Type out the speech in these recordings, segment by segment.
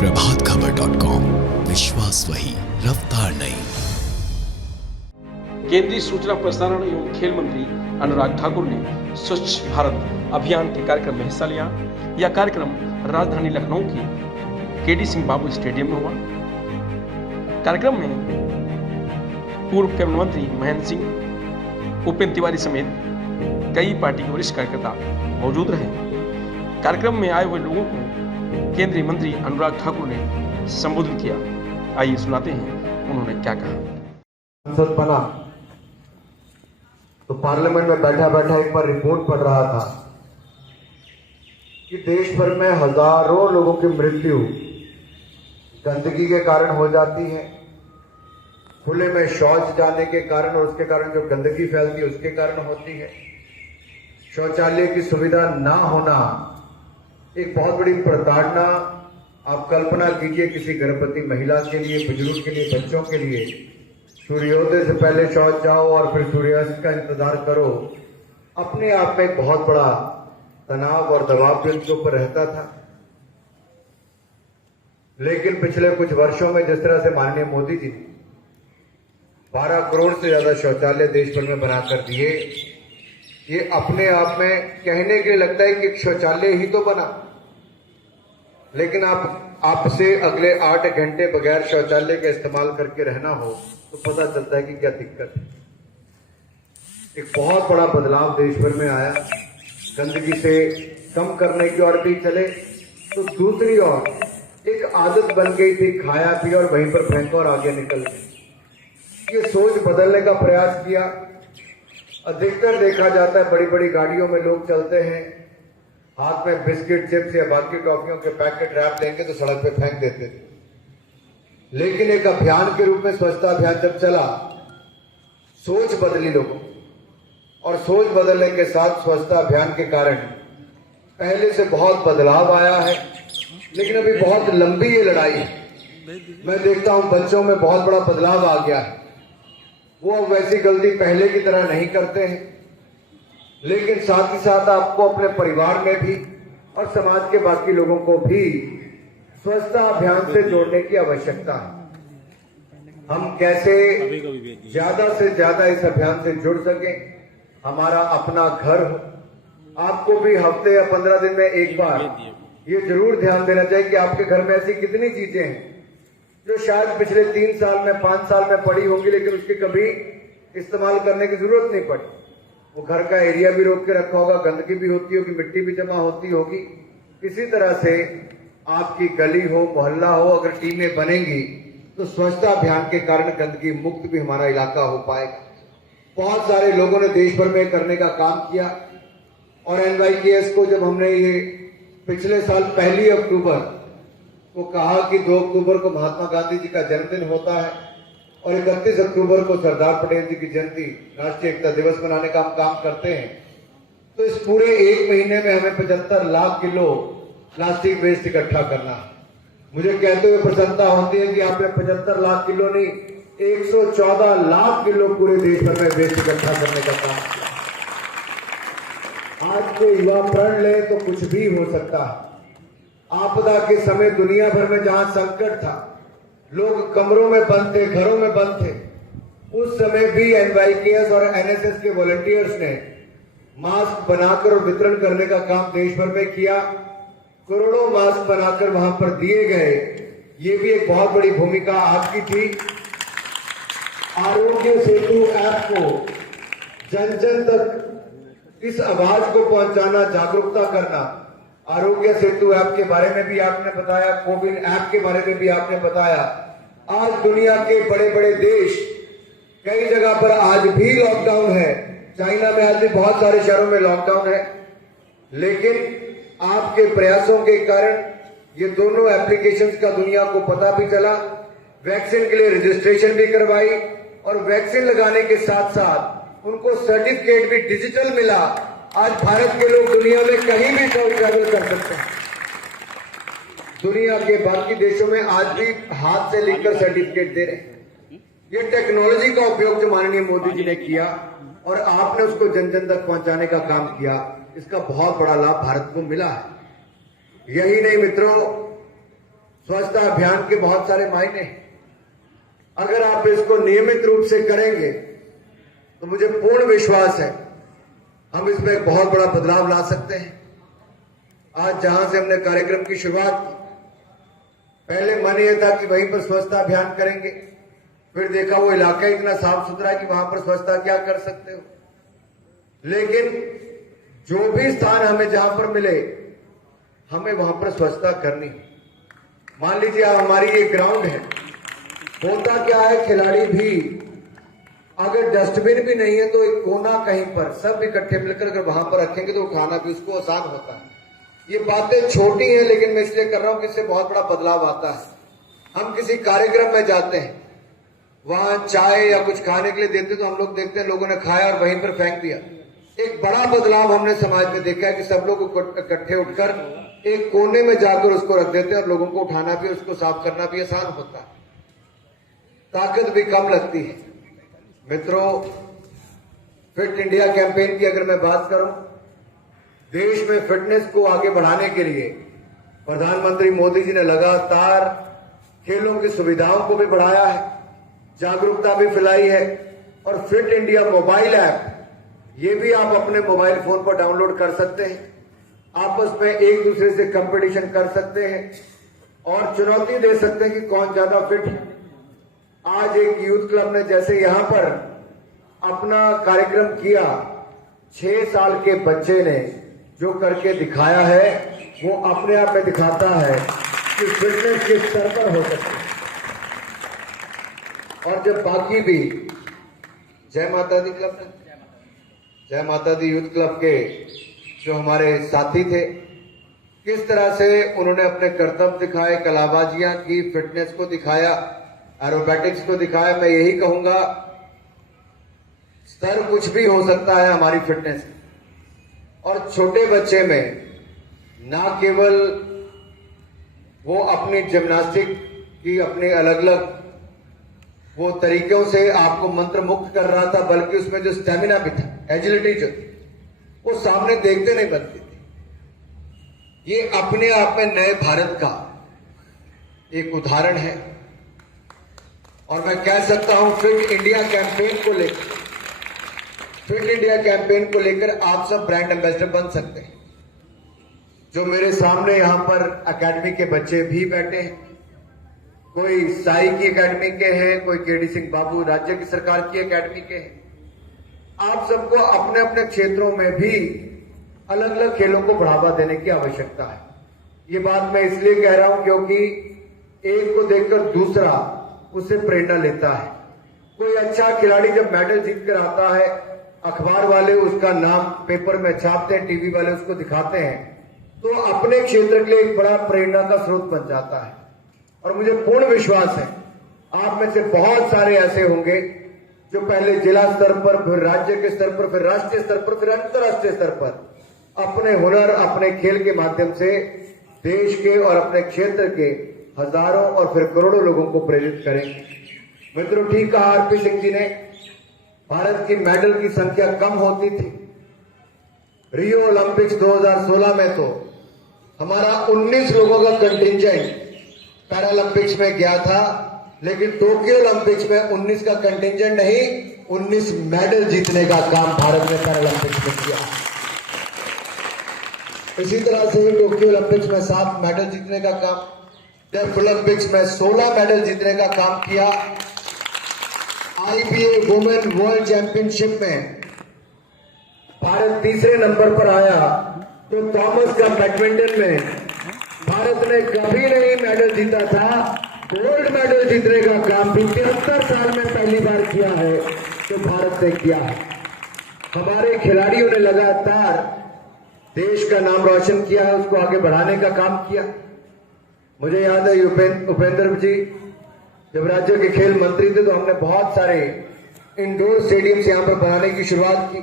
प्रभातखबर.com, विश्वास वही, रफ्तार नहीं। केंद्रीय सूचना प्रसारण एवं खेल मंत्री अनुराग ठाकुर ने स्वच्छ भारत अभियान के कार्यक्रम में हिस्सा लिया। यह कार्यक्रम राजधानी लखनऊ के केडी सिंह बाबू स्टेडियम में हुआ। कार्यक्रम में पूर्व कैबिनेट मंत्री महेंद्र सिंह, उपेंद्र तिवारी समेत कई पार्टी के वरिष्ठ कार्यकर्ता मौजूद रहे। कार्यक्रम में आए हुए लोगों को केंद्रीय मंत्री अनुराग ठाकुर ने संबोधित किया। आइए सुनाते हैं उन्होंने क्या कहा। संसद बना तो पार्लियामेंट में बैठा बैठा एक बार रिपोर्ट पढ़ रहा था कि देश भर में हजारों लोगों की मृत्यु गंदगी के कारण हो जाती है, खुले में शौच जाने के कारण और उसके कारण जो गंदगी फैलती है उसके कारण होती है। शौचालय की सुविधा ना होना एक बहुत बड़ी प्रताड़ना। आप कल्पना कीजिए किसी गर्भवती महिला के लिए, बुजुर्ग के लिए, बच्चों के लिए सूर्योदय से पहले शौच जाओ और फिर सूर्यास्त का इंतजार करो, अपने आप में एक बहुत बड़ा तनाव और दबाव भी उनके ऊपर रहता था। लेकिन पिछले कुछ वर्षों में जिस तरह से माननीय मोदी जी 12 करोड़ से ज्यादा शौचालय देश भर में बनाकर दिए, ये अपने आप में कहने के लिए लगता है कि एक शौचालय ही तो बना, लेकिन आपसे अगले 8 घंटे बगैर शौचालय का इस्तेमाल करके रहना हो तो पता चलता है कि क्या दिक्कत है। एक बहुत बड़ा बदलाव देश भर में आया। गंदगी से कम करने की ओर भी चले तो दूसरी ओर एक आदत बन गई थी खाया पिया और वहीं पर फेंको और आगे निकल गए। ये सोच बदलने का प्रयास किया। अधिकतर देखा जाता है बड़ी बड़ी गाड़ियों में लोग चलते हैं, हाथ में बिस्किट, चिप्स या बाकी टॉफियों के पैकेट रैप लेंगे तो सड़क पे फेंक देते थे। लेकिन एक अभियान के रूप में स्वच्छता अभियान जब चला, सोच बदली लोगों, और सोच बदलने के साथ स्वच्छता अभियान के कारण पहले से बहुत बदलाव आया है। लेकिन अभी बहुत लंबी ये लड़ाई है। मैं देखता हूं बच्चों में बहुत बड़ा बदलाव आ गया है। वो अब वैसी गलती पहले की तरह नहीं करते हैं, लेकिन साथ ही साथ आपको अपने परिवार में भी और समाज के बाकी लोगों को भी स्वच्छता अभियान से जोड़ने की आवश्यकता है। हम कैसे ज्यादा से ज्यादा इस अभियान से जुड़ सकें, हमारा अपना घर हो। आपको भी हफ्ते या 15 दिन में एक बार ये जरूर ध्यान देना चाहिए कि आपके घर में ऐसी कितनी चीजें हैं जो शायद पिछले 3 साल में, 5 साल में पड़ी होंगी, लेकिन उसके कभी इस्तेमाल करने की जरूरत नहीं पड़ी। वो घर का एरिया भी रोक के रखा होगा, गंदगी भी होती होगी, मिट्टी भी जमा होती होगी। इसी तरह से आपकी गली हो, मोहल्ला हो, अगर टीमें बनेंगी तो स्वच्छता अभियान के कारण गंदगी मुक्त भी हमारा इलाका हो पाएगा। बहुत सारे लोगों ने देश भर में करने का काम किया और NYKS को जब हमने ये पिछले साल 1 अक्टूबर को कहा कि 2 अक्टूबर को महात्मा गांधी जी का जन्मदिन होता है और 31 अक्टूबर को सरदार पटेल जी की जयंती, राष्ट्रीय एकता दिवस मनाने का हम काम करते हैं, तो इस पूरे 1 महीने में हमें 75 लाख किलो प्लास्टिक वेस्ट इकट्ठा करना है। मुझे कहते हुए प्रसन्नता होती है कि आपने 75 लाख किलो नहीं, 114 लाख किलो पूरे देश भर में वेस्ट इकट्ठा करने का काम किया। आज के युवा प्रण ले तो कुछ भी हो सकता है। आपदा के समय दुनिया भर में जहां संकट था, लोग कमरों में बंद थे, घरों में बंद थे, उस समय भी NYKS और NSS के वॉलंटियर्स ने मास्क बनाकर और वितरण करने का काम देश भर में किया। करोड़ों मास्क बनाकर वहां पर दिए गए। ये भी एक बहुत बड़ी भूमिका आपकी थी। आरोग्य सेतु ऐप को जन जन तक इस आवाज को पहुंचाना, जागरूकता करना। आरोग्य सेतु ऐप के बारे में भी आपने बताया, कोविन ऐप के बारे में भी आपने बताया। आज दुनिया के बड़े बड़े देश, कई जगह पर आज भी लॉकडाउन है। चाइना में आज भी बहुत सारे शहरों में लॉकडाउन है, लेकिन आपके प्रयासों के कारण ये दोनों एप्लीकेशंस का दुनिया को पता भी चला। वैक्सीन के लिए रजिस्ट्रेशन भी करवाई और वैक्सीन लगाने के साथ साथ उनको सर्टिफिकेट भी डिजिटल मिला। आज भारत के लोग दुनिया में कहीं भी ट्रैवल कर सकते हैं। दुनिया के बाकी देशों में आज भी हाथ से लिखकर सर्टिफिकेट दे रहे हैं। ये टेक्नोलॉजी का उपयोग जो माननीय मोदी जी ने किया और आपने उसको जन जन तक पहुंचाने का काम किया, इसका बहुत बड़ा लाभ भारत को मिला है। यही नहीं मित्रों, स्वच्छता अभियान के बहुत सारे मायने हैं। अगर आप इसको नियमित रूप से करेंगे तो मुझे पूर्ण विश्वास है हम इसमें एक बहुत बड़ा बदलाव ला सकते हैं। आज जहां से हमने कार्यक्रम की शुरुआत की, पहले मन यह था कि वहीं पर स्वच्छता अभियान करेंगे, फिर देखा वो इलाका इतना साफ सुथरा है कि वहां पर स्वच्छता क्या कर सकते हो। लेकिन जो भी स्थान हमें जहां पर मिले, हमें वहां पर स्वच्छता करनी है। मान लीजिए हमारी ये ग्राउंड है, होता क्या है, खिलाड़ी भी अगर डस्टबिन भी नहीं है तो एक कोना कहीं पर सब इकट्ठे मिलकर अगर वहां पर रखेंगे तो उठाना भी उसको आसान होता है। ये बातें छोटी हैं, लेकिन मैं इसलिए कर रहा हूं कि इससे बहुत बड़ा बदलाव आता है। हम किसी कार्यक्रम में जाते हैं, वहां चाय या कुछ खाने के लिए देते तो हम लोग देखते हैं लोगों ने खाया और वहीं पर फेंक दिया। एक बड़ा बदलाव हमने समाज में देखा है कि सब लोग इकट्ठे उठकर एक कोने में जाकर उसको रख देते हैं और लोगों को उठाना भी, उसको साफ करना भी आसान होता है, ताकत भी कम लगती है। मित्रों, फिट इंडिया कैंपेन की अगर मैं बात करूं, देश में फिटनेस को आगे बढ़ाने के लिए प्रधानमंत्री मोदी जी ने लगातार खेलों की सुविधाओं को भी बढ़ाया है, जागरूकता भी फैलाई है। और फिट इंडिया मोबाइल ऐप, ये भी आप अपने मोबाइल फोन पर डाउनलोड कर सकते हैं। आपस में एक दूसरे से कंपटीशन कर सकते हैं और चुनौती दे सकते हैं कि कौन ज्यादा फिट है। आज एक यूथ क्लब ने जैसे यहां पर अपना कार्यक्रम किया, 6 साल के बच्चे ने जो करके दिखाया है, वो अपने आप में दिखाता है कि फिटनेस किस स्तर पर हो सकती है। और जब बाकी भी जय माता दी क्लब, जय माता दी यूथ क्लब के जो हमारे साथी थे, किस तरह से उन्होंने अपने कर्तव्य दिखाए, कलाबाजियां की, फिटनेस को दिखाया, एरोबैटिक्स को दिखाया। मैं यही कहूंगा, स्तर कुछ भी हो सकता है हमारी फिटनेस। और छोटे बच्चे में ना केवल वो अपनी जिम्नास्टिक की अपने अलग अलग वो तरीकों से आपको मंत्र मुक्त कर रहा था, बल्कि उसमें जो स्टेमिना भी था, एजिलिटी जो थी, वो सामने देखते नहीं बनती थी। ये अपने आप में नए भारत का एक उदाहरण है। और मैं कह सकता हूं फिट इंडिया कैंपेन को लेकर आप सब ब्रांड एम्बेसडर बन सकते हैं। जो मेरे सामने यहां पर एकेडमी के बच्चे भी बैठे हैं, कोई साई की एकेडमी के हैं, कोई केडी सिंह बाबू राज्य की सरकार की एकेडमी के हैं। आप सबको अपने अपने क्षेत्रों में भी अलग अलग खेलों को बढ़ावा देने की आवश्यकता है। ये बात मैं इसलिए कह रहा हूं क्योंकि एक को देखकर दूसरा उससे प्रेरणा लेता है। कोई अच्छा खिलाड़ी जब मेडल जीत कर आता है, अखबार वाले उसका नाम पेपर में छापते हैं, टीवी वाले उसको दिखाते हैं, तो अपने क्षेत्र के लिए एक बड़ा प्रेरणा का स्रोत बन जाता है। और मुझे पूर्ण विश्वास है आप में से बहुत सारे ऐसे होंगे जो पहले जिला स्तर पर, फिर राज्य के स्तर पर, फिर राष्ट्रीय स्तर पर, फिर अंतर्राष्ट्रीय स्तर पर अपने हुनर, अपने खेल के माध्यम से देश के और अपने क्षेत्र के हजारों और फिर करोड़ों लोगों को प्रेरित करेंगे। मित्रों, ठीक कहा आरपी सिंह जी ने, भारत की मेडल की संख्या कम होती थी। रियो ओलंपिक्स 2016 में तो हमारा 19 लोगों का कंटिंजेंट पैरालंपिक्स में गया था, लेकिन टोक्यो ओलंपिक्स में 19 का कंटिंजेंट नहीं, 19 मेडल जीतने का काम भारत ने पैरालंपिक्स में किया। इसी तरह से टोक्यो ओलंपिक्स में 7 मेडल जीतने का काम, डेफ ओलंपिक्स में 16 मेडल जीतने का काम किया। आईबीए वुमेन वर्ल्ड चैंपियनशिप में भारत तीसरे नंबर पर आया। तो थॉमस का बैडमिंटन में भारत ने कभी नहीं मेडल जीता था, गोल्ड मेडल जीतने का काम भी 73 साल में पहली बार किया है, तो भारत ने किया है। हमारे खिलाड़ियों ने लगातार देश का नाम रोशन किया है, उसको आगे बढ़ाने का काम किया। मुझे याद है उपेंद्र जी जब राज्य के खेल मंत्री थे तो हमने बहुत सारे इंडोर स्टेडियम्स यहां पर बनाने की शुरुआत की,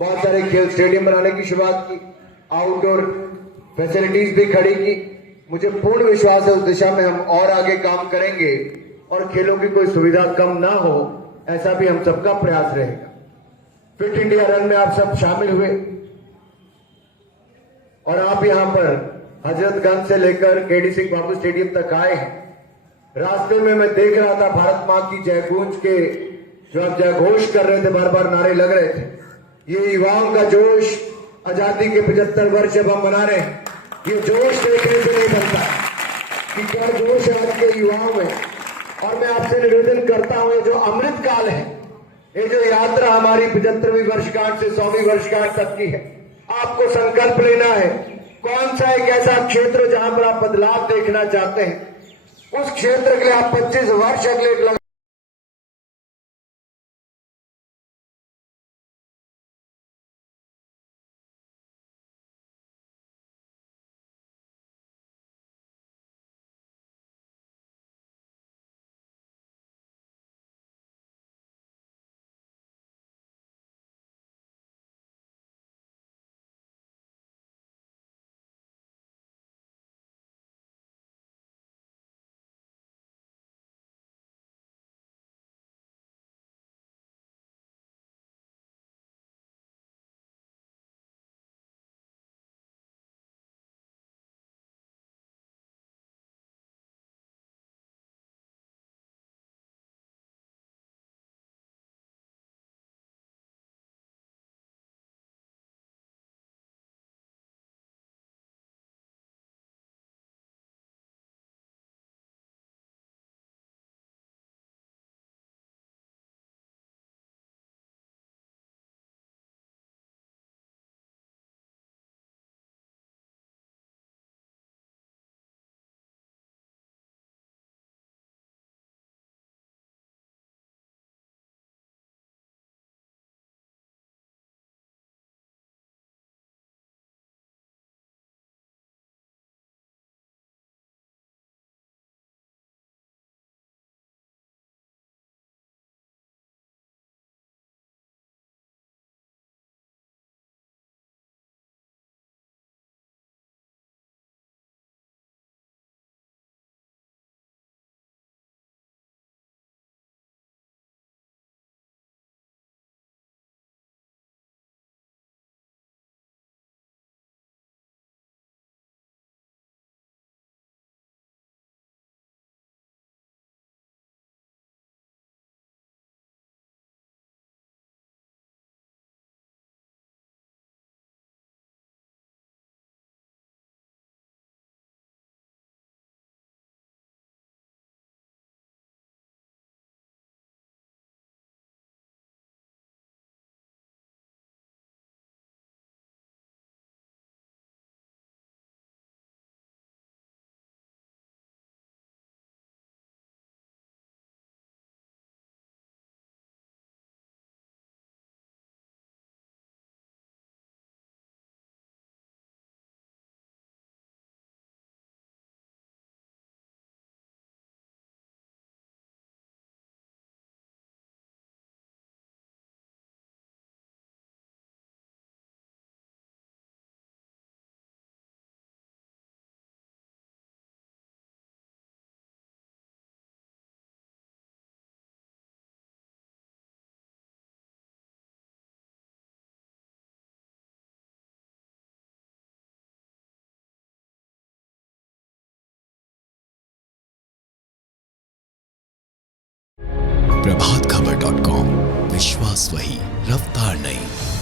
बहुत सारे खेल स्टेडियम बनाने की शुरुआत की, आउटडोर फैसिलिटीज भी खड़ी की। मुझे पूर्ण विश्वास है उस दिशा में हम और आगे काम करेंगे और खेलों की कोई सुविधा कम ना हो, ऐसा भी हम सबका प्रयास रहेगा। फिट इंडिया रन में आप सब शामिल हुए और आप यहां पर हजरतगंज से लेकर केडी सिंह बाबू स्टेडियम तक आए हैं। रास्ते में मैं देख रहा था भारत मां की जय गूंज के जो आप जय घोष कर रहे थे, बार बार नारे लग रहे थे। ये युवाओं का जोश, आजादी के 75 वर्ष जब हम मना रहे हैं, ये जोश देखने से नहीं बनता कि क्या जोश है आज के युवाओं में। और मैं आपसे निवेदन करता हूं, ये जो अमृत काल है, ये जो यात्रा हमारी 75वीं वर्षगांठ से 100वीं वर्षगांठ तक की है, आपको संकल्प लेना है कौन सा एक ऐसा क्षेत्र जहां पर आप बदलाव देखना चाहते हैं, उस क्षेत्र के लिए आप 25 वर्ष अगले लगा। प्रभात खबर .com, विश्वास वही, रफ्तार नहीं।